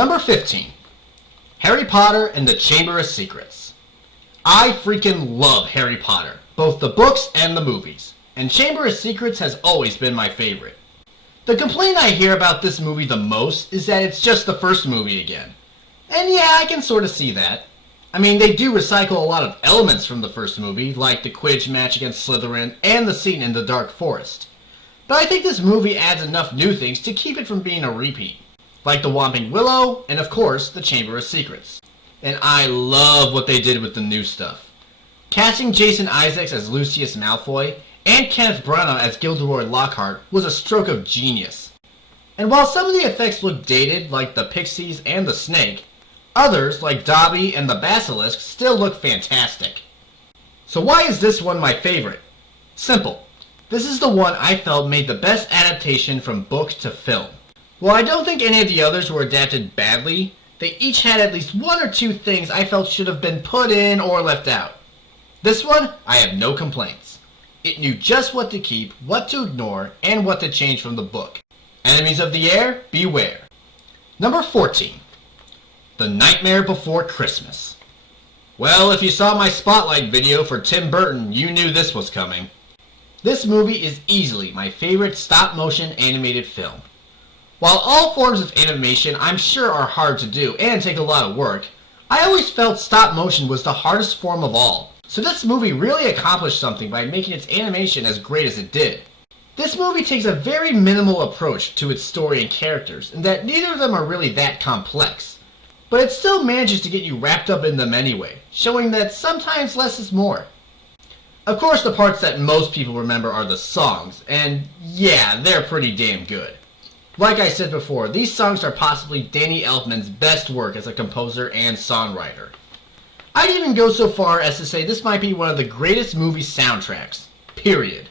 Number 15. Harry Potter and the Chamber of Secrets. I freaking love Harry Potter, both the books and the movies, and Chamber of Secrets has always been my favorite. The complaint I hear about this movie the most is that it's just the first movie again. And yeah, I can sort of see that. I mean, they do recycle a lot of elements from the first movie, like the Quidditch match against Slytherin and the scene in the Dark Forest. But I think this movie adds enough new things to keep it from being a repeat, like the Whomping Willow, and of course, the Chamber of Secrets. And I love what they did with the new stuff. Casting Jason Isaacs as Lucius Malfoy, and Kenneth Branagh as Gilderoy Lockhart was a stroke of genius. And while some of the effects look dated, like the pixies and the snake, others, like Dobby and the basilisk, still look fantastic. So why is this one my favorite? Simple. This is the one I felt made the best adaptation from book to film. While I don't think any of the others were adapted badly, they each had at least one or two things I felt should have been put in or left out. This one, I have no complaints. It knew just what to keep, what to ignore, and what to change from the book. Enemies of the Air, beware. Number 14. The Nightmare Before Christmas. Well, if you saw my spotlight video for Tim Burton, you knew this was coming. This movie is easily my favorite stop-motion animated film. While all forms of animation I'm sure are hard to do and take a lot of work, I always felt stop-motion was the hardest form of all. So this movie really accomplished something by making its animation as great as it did. This movie takes a very minimal approach to its story and characters, in that neither of them are really that complex. But it still manages to get you wrapped up in them anyway, showing that sometimes less is more. Of course, the parts that most people remember are the songs, and yeah, they're pretty damn good. Like I said before, these songs are possibly Danny Elfman's best work as a composer and songwriter. I'd even go so far as to say this might be one of the greatest movie soundtracks, period.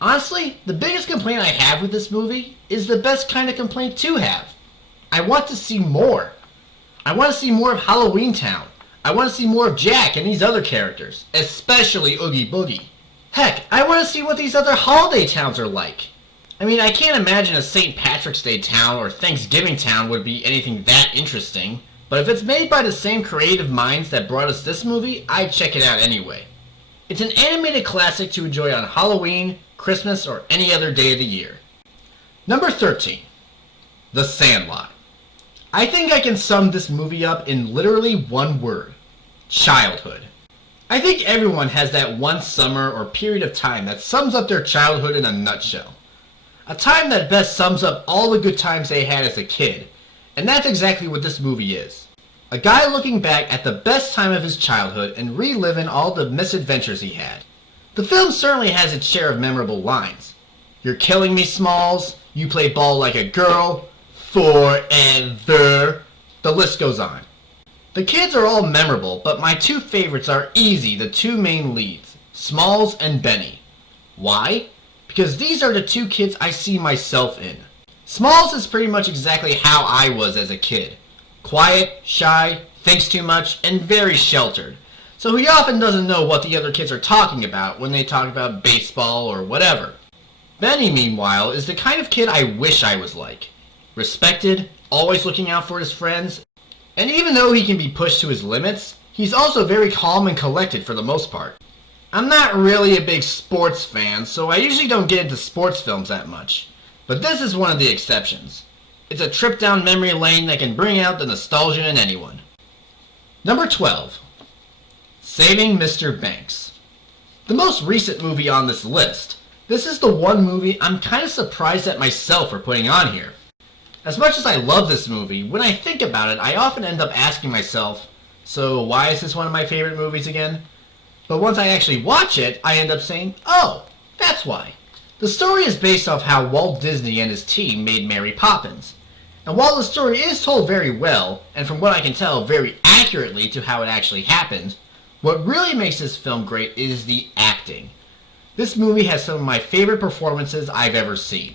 Honestly, the biggest complaint I have with this movie is the best kind of complaint to have. I want to see more. I want to see more of Halloween Town. I want to see more of Jack and these other characters, especially Oogie Boogie. Heck, I want to see what these other holiday towns are like. I mean, I can't imagine a St. Patrick's Day town or Thanksgiving town would be anything that interesting, but if it's made by the same creative minds that brought us this movie, I'd check it out anyway. It's an animated classic to enjoy on Halloween, Christmas, or any other day of the year. Number 13. The Sandlot. I think I can sum this movie up in literally one word. Childhood. I think everyone has that one summer or period of time that sums up their childhood in a nutshell. A time that best sums up all the good times they had as a kid, and that's exactly what this movie is. A guy looking back at the best time of his childhood and reliving all the misadventures he had. The film certainly has its share of memorable lines. You're killing me, Smalls. You play ball like a girl. Forever. The list goes on. The kids are all memorable, but my two favorites are easy the two main leads, Smalls and Benny. Why? Because these are the two kids I see myself in. Smalls is pretty much exactly how I was as a kid. Quiet, shy, thinks too much, and very sheltered. So he often doesn't know what the other kids are talking about when they talk about baseball or whatever. Benny, meanwhile, is the kind of kid I wish I was like. Respected, always looking out for his friends, and even though he can be pushed to his limits, he's also very calm and collected for the most part. I'm not really a big sports fan, so I usually don't get into sports films that much, but this is one of the exceptions. It's a trip down memory lane that can bring out the nostalgia in anyone. Number 12. Saving Mr. Banks. The most recent movie on this list. This is the one movie I'm kind of surprised at myself for putting on here. As much as I love this movie, when I think about it, I often end up asking myself, so why is this one of my favorite movies again? But once I actually watch it, I end up saying, oh, that's why. The story is based off how Walt Disney and his team made Mary Poppins. And while the story is told very well, and from what I can tell very accurately to how it actually happened, what really makes this film great is the acting. This movie has some of my favorite performances I've ever seen.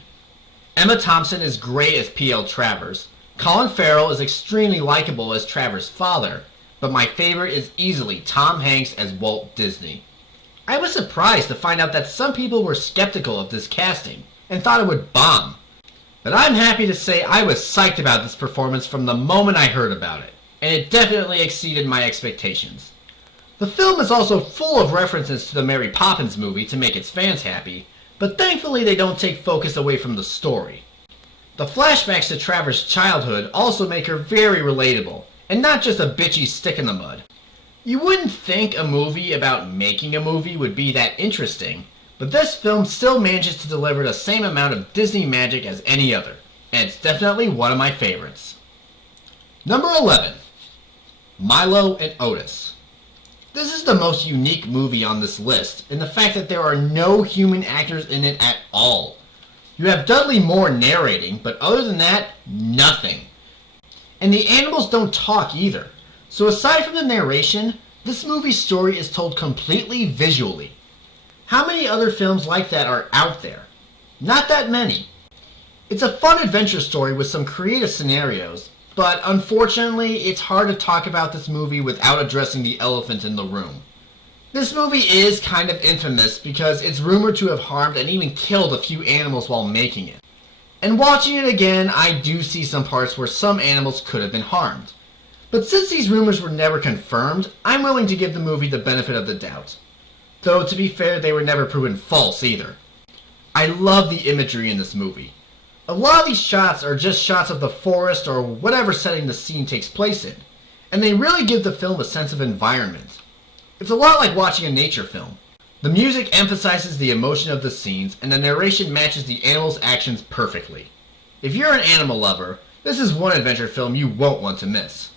Emma Thompson is great as P.L. Travers. Colin Farrell is extremely likable as Travers' father, but my favorite is easily Tom Hanks as Walt Disney. I was surprised to find out that some people were skeptical of this casting and thought it would bomb. But I'm happy to say I was psyched about this performance from the moment I heard about it, and it definitely exceeded my expectations. The film is also full of references to the Mary Poppins movie to make its fans happy, but thankfully they don't take focus away from the story. The flashbacks to Trevor's childhood also make her very relatable, and not just a bitchy stick in the mud. You wouldn't think a movie about making a movie would be that interesting, but this film still manages to deliver the same amount of Disney magic as any other, and it's definitely one of my favorites. Number 11. Milo and Otis. This is the most unique movie on this list in the fact that there are no human actors in it at all. You have Dudley Moore narrating, but other than that, nothing. And the animals don't talk either. So aside from the narration, this movie's story is told completely visually. How many other films like that are out there? Not that many. It's a fun adventure story with some creative scenarios, but unfortunately, it's hard to talk about this movie without addressing the elephant in the room. This movie is kind of infamous because it's rumored to have harmed and even killed a few animals while making it. And watching it again, I do see some parts where some animals could have been harmed. But since these rumors were never confirmed, I'm willing to give the movie the benefit of the doubt. Though, to be fair, they were never proven false either. I love the imagery in this movie. A lot of these shots are just shots of the forest or whatever setting the scene takes place in, and they really give the film a sense of environment. It's a lot like watching a nature film. The music emphasizes the emotion of the scenes, and the narration matches the animals' actions perfectly. If you're an animal lover, this is one adventure film you won't want to miss.